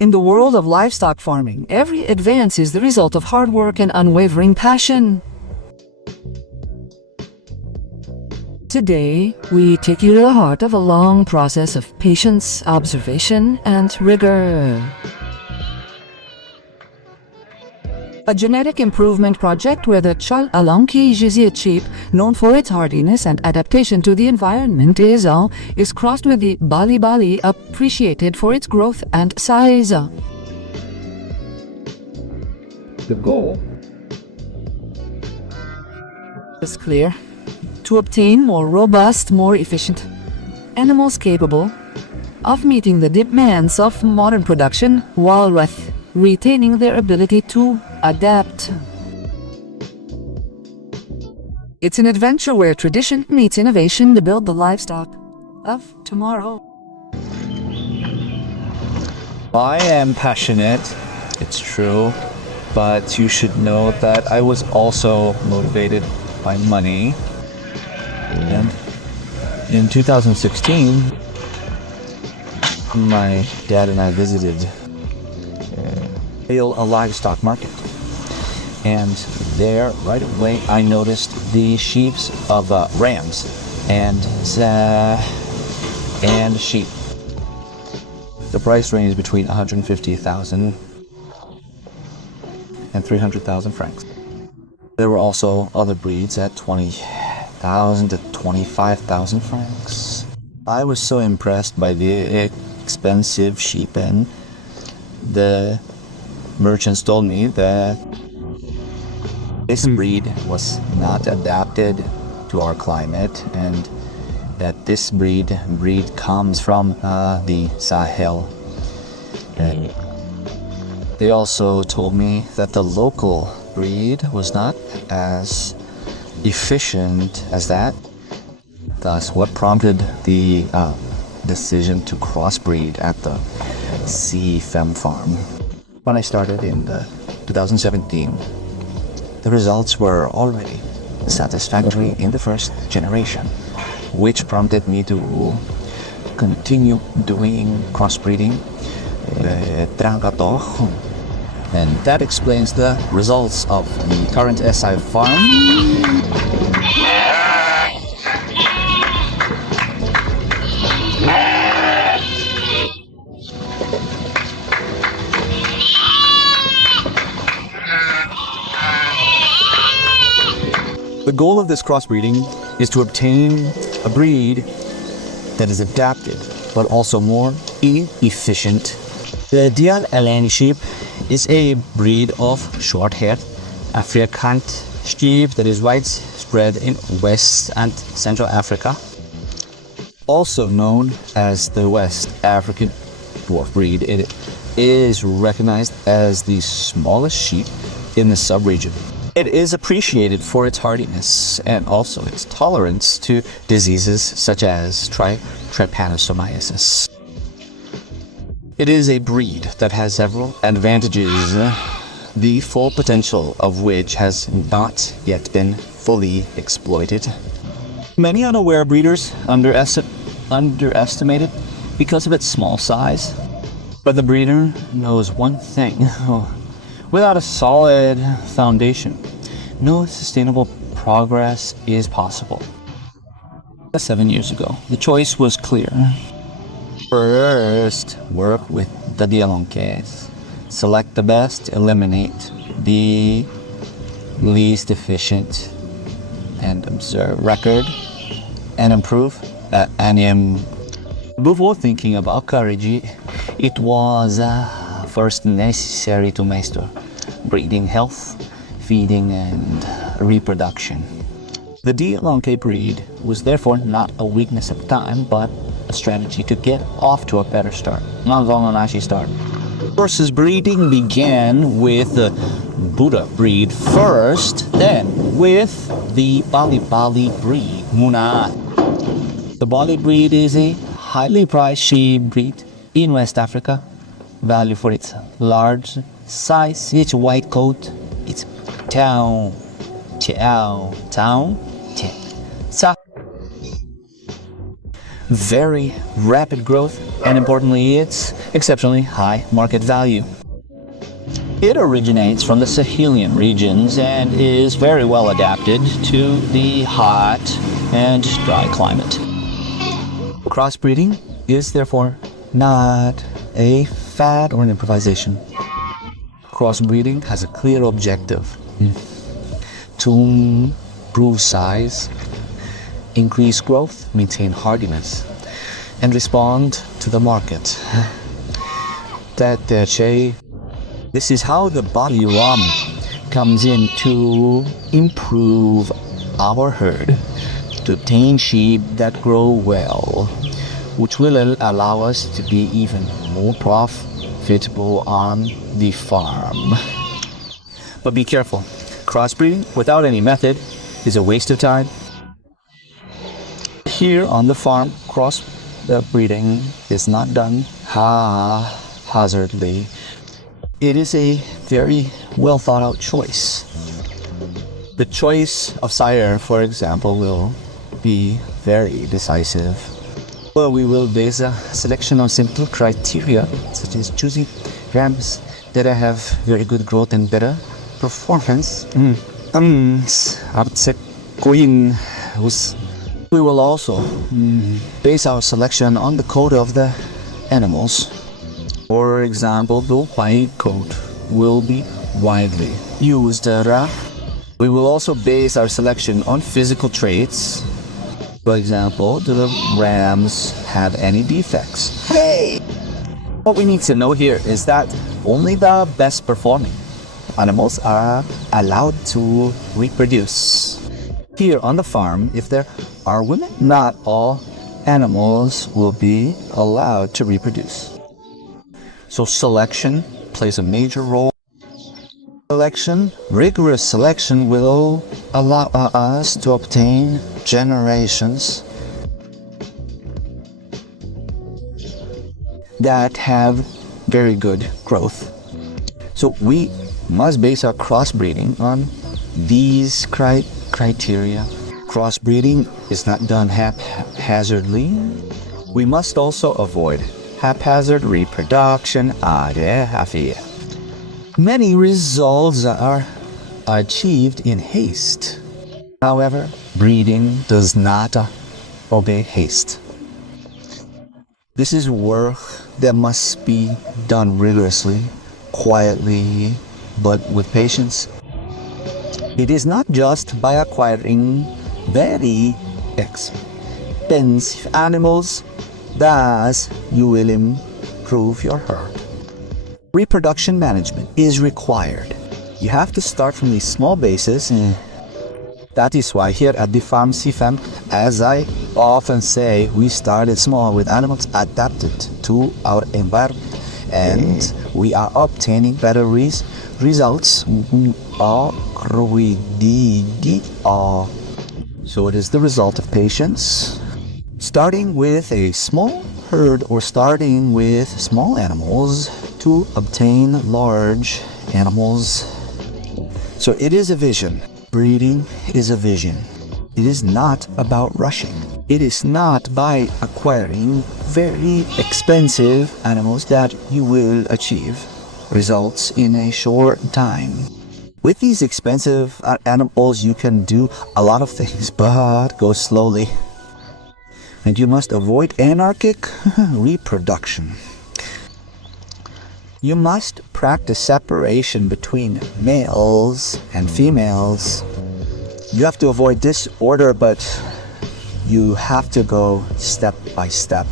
In the world of livestock farming, every advance is the result of hard work and unwavering passion. Today, we take you to the heart of a long process of patience, observation, and rigor. A genetic improvement project where the Chal-Alanki Jizia sheep, known for its hardiness and adaptation to the environment, is crossed with the Bali Bali, appreciated for its growth and size. The goal is clear: to obtain more robust, more efficient animals capable of meeting the demands of modern production while retaining their ability to adapt. It's an adventure where tradition meets innovation to build the livestock of tomorrow. I am passionate, it's true, but you should know that I was also motivated by money. And in 2016, my dad and I visited a livestock market. And there, right away, I noticed the sheeps of rams and sheep. The price range between 150,000 and 300,000 francs. There were also other breeds at 20,000 to 25,000 francs. I was so impressed by the expensive sheep, and the merchants told me that this breed was not adapted to our climate, and that this breed comes from the Sahel. And they also told me that the local breed was not as efficient as that. Thus, what prompted the decision to crossbreed at the CFM farm. When I started in 2017, the results were already satisfactory in the first generation, which prompted me to continue doing crossbreeding. And that explains the results of the current SI farm. The goal of this crossbreeding is to obtain a breed that is adapted, but also more efficient. The Dial Alani sheep is a breed of short-haired African sheep that is widespread in West and Central Africa. Also known as the West African dwarf breed, it is recognized as the smallest sheep in the sub-region. It is appreciated for its hardiness and also its tolerance to diseases such as trypanosomiasis. It is a breed that has several advantages, the full potential of which has not yet been fully exploited. Many unaware breeders underestimate it because of its small size. But the breeder knows one thing: without a solid foundation, no sustainable progress is possible. 7 years ago, the choice was clear. First, work with the Dialonques. Select the best, eliminate the least efficient, and observe record and improve animal. Before thinking about courage, it was first necessary to master breeding, health, feeding, and reproduction. The Dialonque breed was therefore not a weakness at the time, but a strategy to get off to a better start. Horses breeding began with the Buddha breed first, then with the Bali Bali breed, Muna. The Bali breed is a highly prized sheep breed in West Africa, valued for its large size, its white coat, its town, very rapid growth, and importantly, it's exceptionally high market value. It originates from the Sahelian regions and is very well adapted to the hot and dry climate. Crossbreeding is therefore not a fad or an improvisation. Crossbreeding has a clear objective to improve size, increase growth, maintain hardiness, and respond to the market. This is how the body rum comes in to improve our herd, to obtain sheep that grow well, which will allow us to be even more profitable on the farm. But be careful, crossbreeding without any method is a waste of time. Here on the farm, crossbreeding is not done haphazardly. It is a very well thought out choice. The choice of sire, for example, will be very decisive. Well, we will base a selection on simple criteria, such as choosing rams that have very good growth and better performance. We will also base our selection on the coat of the animals. For example, the white coat will be widely used. We will also base our selection on physical traits. For example, do the rams have any defects? Hey! What we need to know here is that only the best performing animals are allowed to reproduce. Here on the farm, if there are women, not all animals will be allowed to reproduce. So selection plays a major role. Rigorous selection will allow us to obtain generations that have very good growth. So we must base our crossbreeding on these criteria. Crossbreeding is not done haphazardly. We must also avoid haphazard reproduction. Many results are achieved in haste. However, breeding does not obey haste. This is work that must be done rigorously, quietly, but with patience. It is not just by acquiring very expensive animals that you will improve your herd. Reproduction management is required. You have to start from these small bases. That is why here at the Farm CFAM, as I often say, we started small with animals adapted to our environment, and we are obtaining better results. So it is the result of patience. Starting with a small herd or starting with small animals to obtain large animals. So it is a vision. Breeding is a vision. It is not about rushing. It is not by acquiring very expensive animals that you will achieve results in a short time. With these expensive animals, you can do a lot of things, but go slowly. And you must avoid anarchic reproduction. You must practice separation between males and females. You have to avoid disorder, but you have to go step by step.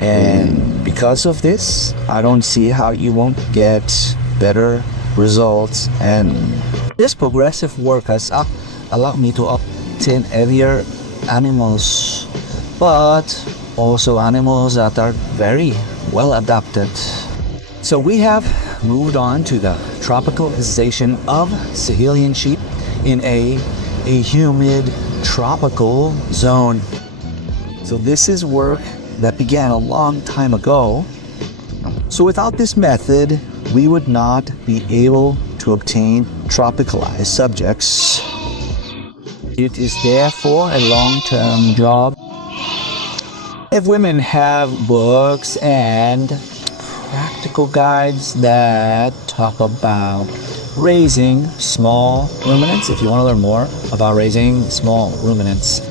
And because of this, I don't see how you won't get better results. And this progressive work has allowed me to obtain heavier animals, but also animals that are very well adapted. So we have moved on to the tropicalization of Sahelian sheep in a humid tropical zone. So this is work that began a long time ago. So without this method, we would not be able to obtain tropicalized subjects. It is therefore a long-term job. If women have books and practical guides that talk about raising small ruminants, if you want to learn more about raising small ruminants,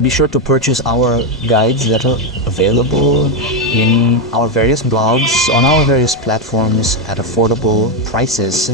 be sure to purchase our guides that are available in our various blogs on our various platforms at affordable prices.